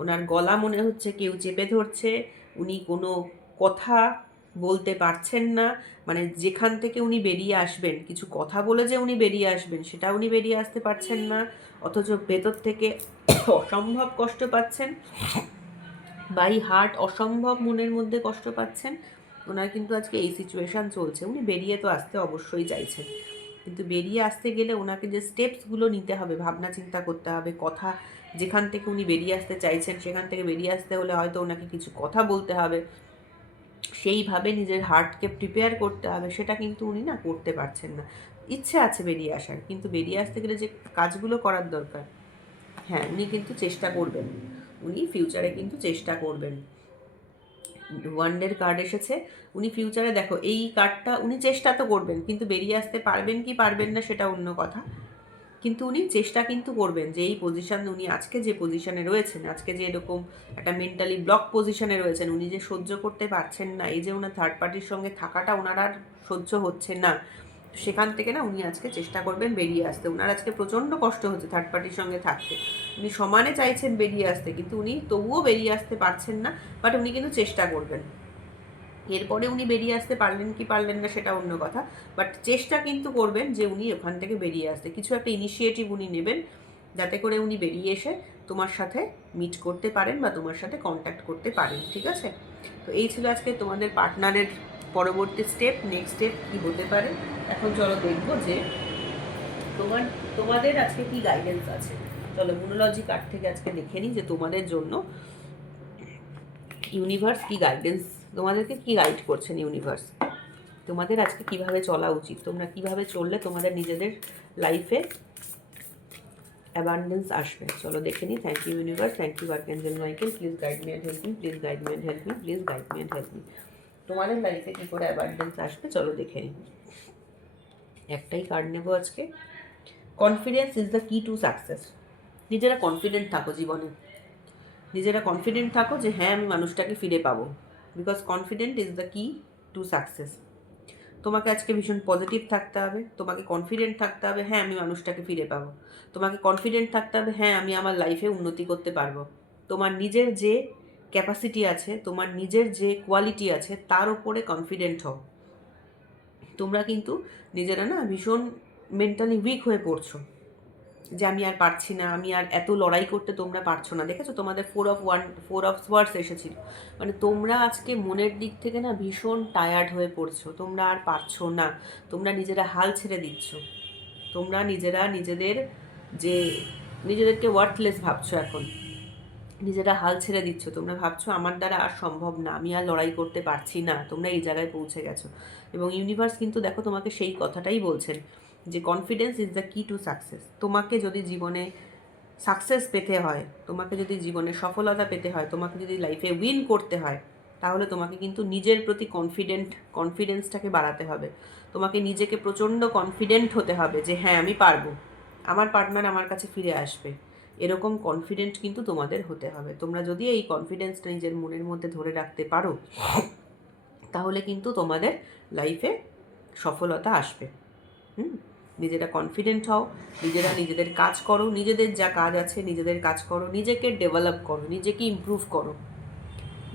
ওনার গলা মনে হচ্ছে কেউ চেপে ধরছে, উনি কোনো কথা বলতে পারছেন না। মানে যেখান থেকে উনি বেরিয়ে আসবেন, কিছু কথা বলে যে উনি বেরিয়ে আসবেন সেটা উনি বেরিয়ে আসতে পারছেন না, অথচ ভেতর থেকে অসম্ভব কষ্ট পাচ্ছেন, বাই হার্ট অসম্ভব মনের মধ্যে কষ্ট পাচ্ছেন। ওনার কিন্তু আজকে এই সিচুয়েশান চলছে। উনি বেরিয়ে তো আসতে অবশ্যই চাইছেন, কিন্তু বেরিয়ে আসতে গেলে ওনাকে যে স্টেপসগুলো নিতে হবে, ভাবনা চিন্তা করতে হবে, কথা যেখান থেকে উনি বেরিয়ে আসতে চাইছেন সেখান থেকে বেরিয়ে আসতে হলে হয়তো ওনাকে কিছু কথা বলতে হবে, সেইভাবে নিজের হার্টকে প্রিপেয়ার করতে হবে, সেটা কিন্তু উনি না করতে পারছেন না। ইচ্ছে আছে বেরিয়ে আসার, কিন্তু বেরিয়ে আসতে গেলে যে কাজগুলো করার দরকার, হ্যাঁ উনি কিন্তু চেষ্টা করবেন, উনি ফিউচারে কিন্তু চেষ্টা করবেন। ওয়ান্ডের কার্ড এসেছে। উনি ফিউচারে দেখো এই কার্ডটা উনি চেষ্টা তো করবেন, কিন্তু বেরিয়ে আসতে পারবেন কি পারবেন না সেটা অন্য কথা, কিন্তু উনি চেষ্টা কিন্তু করবেন যে এই পজিশন, উনি আজকে যে পজিশনে রয়েছেন, আজকে যে এরকম একটা মেন্টালি ব্লক পজিশনে রয়েছেন, উনি যে সহ্য করতে পারছেন না, এই যে ওনার থার্ড পার্টির সঙ্গে থাকাটা ওনার আর সহ্য হচ্ছে না, সেখান থেকে না উনি আজকে চেষ্টা করবেন বেরিয়ে আসতে। ওনার আজকে প্রচণ্ড কষ্ট হচ্ছে থার্ড পার্টির সঙ্গে থাকতে, উনি সমানে চাইছেন বেরিয়ে আসতে, কিন্তু উনি তবুও বেরিয়ে আসতে পারছেন না, বাট উনি কিন্তু চেষ্টা করবেন। এরপরে উনি বেরিয়ে আসতে পারলেন কি পারলেন না সেটা অন্য কথা, বাট চেষ্টা কিন্তু করবেন যে উনি ওখান থেকে বেরিয়ে আসতে, কিছু একটা ইনিশিয়েটিভ উনি নেবেন যাতে করে উনি বেরিয়ে এসে তোমার সাথে মিট করতে পারেন বা তোমার সাথে কন্ট্যাক্ট করতে পারেন। ঠিক আছে, তো এই ছিল আজকে তোমাদের পার্টনারের পরবর্তী স্টেপ, নেক্সট স্টেপ কী হতে পারে। এখন চলো দেখবো যে তোমাদের আজকে কি গাইডেন্স আছে। চলো মুনোলজি কার্ড থেকে আজকে দেখে নিই যে তোমাদের জন্য ইউনিভার্স কি গাইডেন্স, তোমাদেরকে কি গাইড করছেন ইউনিভার্স, তোমাদের আজকে কিভাবে চলা উচিত, তোমরা কিভাবে চললে তোমাদের নিজেদের লাইফে অ্যাবান্ডেন্স আসবে। চলো দেখে নিই। Thank you universe, thank you archangel Michael, please guide me and help me, please guide me and help me, please guide me and help me. তোমাদের লাইফে কী করে অ্যাবান্ডেন্স আসবে চলো দেখে নিই। একটাই কার্ড নেবো আজকে। কনফিডেন্স ইজ দ্য কি টু সাকসেস। নিজেরা কনফিডেন্ট থাকো জীবনে, নিজেরা কনফিডেন্ট থাকো যে হ্যাঁ আমি মানুষটাকে ফিরে পাবো, বিকজ কনফিডেন্ট ইজ দ্য কি টু সাকসেস। তোমাকে আজকে ভীষণ পজিটিভ থাকতে হবে, তোমাকে কনফিডেন্ট থাকতে হবে হ্যাঁ আমি মানুষটাকে ফিরে পাবো, তোমাকে কনফিডেন্ট থাকতে হবে হ্যাঁ আমি আমার লাইফে উন্নতি করতে পারবো। তোমার নিজের যে ক্যাপাসিটি আছে, তোমার নিজের যে কোয়ালিটি আছে তার উপরে কনফিডেন্ট হও। তোমরা কিন্তু নিজেরা না ভীষণ মেন্টালি উইক হয়ে পড়ছো, যে আমি আর পারছি না, আমি আর এত লড়াই করতে তোমরা পারছো না। দেখেছো তোমাদের 4 অফ ওয়ার্ডস এসেছিল, মানে তোমরা আজকে মনের দিক থেকে না ভীষণ টায়ার্ড হয়ে পড়ছো, তোমরা আর পারছো না, তোমরা নিজেরা হাল ছেড়ে দিচ্ছ, তোমরা নিজেরা নিজেদেরকে ওয়ার্থলেস ভাবছো, এখন নিজেরা হাল ছেড়ে দিচ্ছ, তোমরা ভাবছো আমার দ্বারা আর সম্ভব না, আমি আর লড়াই করতে পারছি না, তোমরা এই জায়গায় পৌঁছে গেছো। এবং ইউনিভার্স কিন্তু দেখো তোমাকে সেই কথাটাই বলছেন যে কনফিডেন্স ইজ দ্য কি টু সাকসেস। তোমাকে যদি জীবনে সাকসেস পেতে হয়, তোমাকে যদি জীবনে সফলতা পেতে হয়, তোমাকে যদি লাইফে উইন করতে হয়, তাহলে তোমাকে কিন্তু নিজের প্রতি কনফিডেন্সটাকে বাড়াতে হবে। তোমাকে নিজেকে প্রচণ্ড কনফিডেন্ট হতে হবে যে হ্যাঁ আমি পারবো, আমার পার্টনার আমার কাছে ফিরে আসবে, এরকম কনফিডেন্ট কিন্তু তোমাদের হতে হবে। তোমরা যদি এই কনফিডেন্সটা নিজের মনের মধ্যে ধরে রাখতে পারো, তাহলে কিন্তু তোমাদের লাইফে সফলতা আসবে। নিজেরা কনফিডেন্ট হও, নিজেরা নিজেদের কাজ করো, নিজেদের যা কাজ আছে নিজেদের কাজ করো, নিজেকে ডেভেলপ করো, নিজেকে ইমপ্রুভ করো,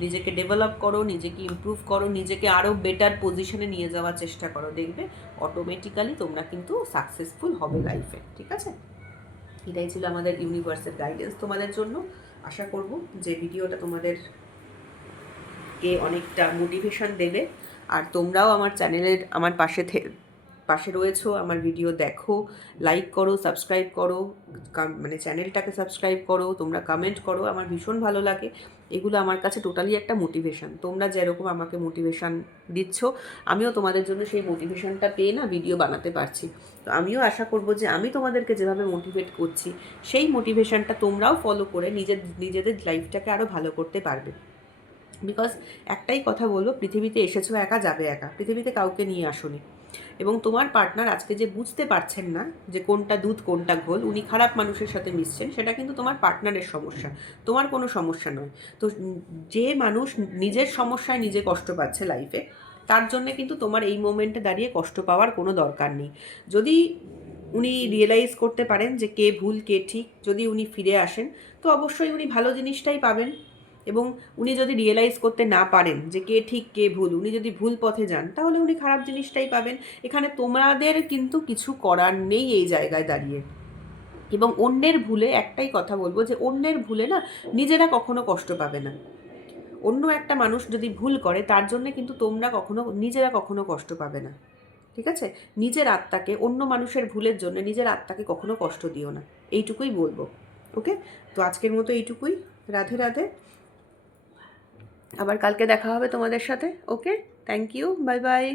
নিজেকে ডেভেলপ করো, নিজেকে ইমপ্রুভ করো, নিজেকে আরও বেটার পজিশনে নিয়ে যাওয়ার চেষ্টা করো, দেখবে অটোমেটিক্যালি তোমরা কিন্তু সাকসেসফুল হবে লাইফে। ঠিক আছে, এটাই ছিল আমাদের ইউনিভার্সের গাইডেন্স তোমাদের জন্য। আশা করব যে ভিডিওটা তোমাদেরকে অনেকটা মোটিভেশন দেবে, আর তোমরাও আমার চ্যানেলের আমার পাশে রয়েছো, আমার ভিডিও দেখো, লাইক করো, সাবস্ক্রাইব করো, মানে চ্যানেলটাকে সাবস্ক্রাইব করো, তোমরা কমেন্ট করো, আমার ভীষণ ভালো লাগে। এগুলো আমার কাছে টোটালি একটা মোটিভেশন। তোমরা যেরকম আমাকে মোটিভেশন দিচ্ছ, আমিও তোমাদের জন্য সেই মোটিভেশনটা পেয়ে না ভিডিও বানাতে পারছি। তো আমিও আশা করব যে আমি তোমাদেরকে যেভাবে মোটিভেট করছি, সেই মোটিভেশনটা তোমরাও ফলো করে নিজেদের লাইফটাকে আরও ভালো করতে পারবে। বিকজ একটাই কথা বলবো, পৃথিবীতে এসেছো একা, যাবে একা, পৃথিবীতে কাউকে নিয়ে আসোনি। এবং তোমার পার্টনার আজকে যে বুঝতে পারছেন না যে কোনটা দুধ কোনটা ঘোল, উনি খারাপ মানুষের সাথে মিশছেন, সেটা কিন্তু তোমার পার্টনারের সমস্যা, তোমার কোনো সমস্যা নয়। তো যে মানুষ নিজের সমস্যায় নিজে কষ্ট পাচ্ছে লাইফে, তার জন্যে কিন্তু তোমার এই মোমেন্টে দাঁড়িয়ে কষ্ট পাওয়ার কোনো দরকার নেই। যদি উনি রিয়েলাইজ করতে পারেন যে কে ভুল কে ঠিক, যদি উনি ফিরে আসেন, তো অবশ্যই উনি ভালো জিনিসটাই পাবেন। এবং উনি যদি রিয়েলাইজ করতে না পারেন যে কে ঠিক কে ভুল, উনি যদি ভুল পথে যান, তাহলে উনি খারাপ জিনিসটাই পাবেন। এখানে তোমাদের কিন্তু কিছু করার নেই এই জায়গায় দাঁড়িয়ে। এবং অন্যের ভুলে একটাই কথা বলবো যে অন্যের ভুলে না নিজেরা কখনো কষ্ট পাবে না। অন্য একটা মানুষ যদি ভুল করে, তার জন্য কিন্তু নিজেরা কখনো কষ্ট পাবে না। ঠিক আছে, নিজের আত্মাকে অন্য মানুষের ভুলের জন্য নিজের আত্মাকে কখনো কষ্ট দিও না, এইটুকুই বলবো। ওকে, তো আজকের মতো এইটুকুই। রাধে রাধে, আবার কালকে দেখা হবে তোমাদের সাথে। ওকে, থ্যাংক ইউ, বাই বাই।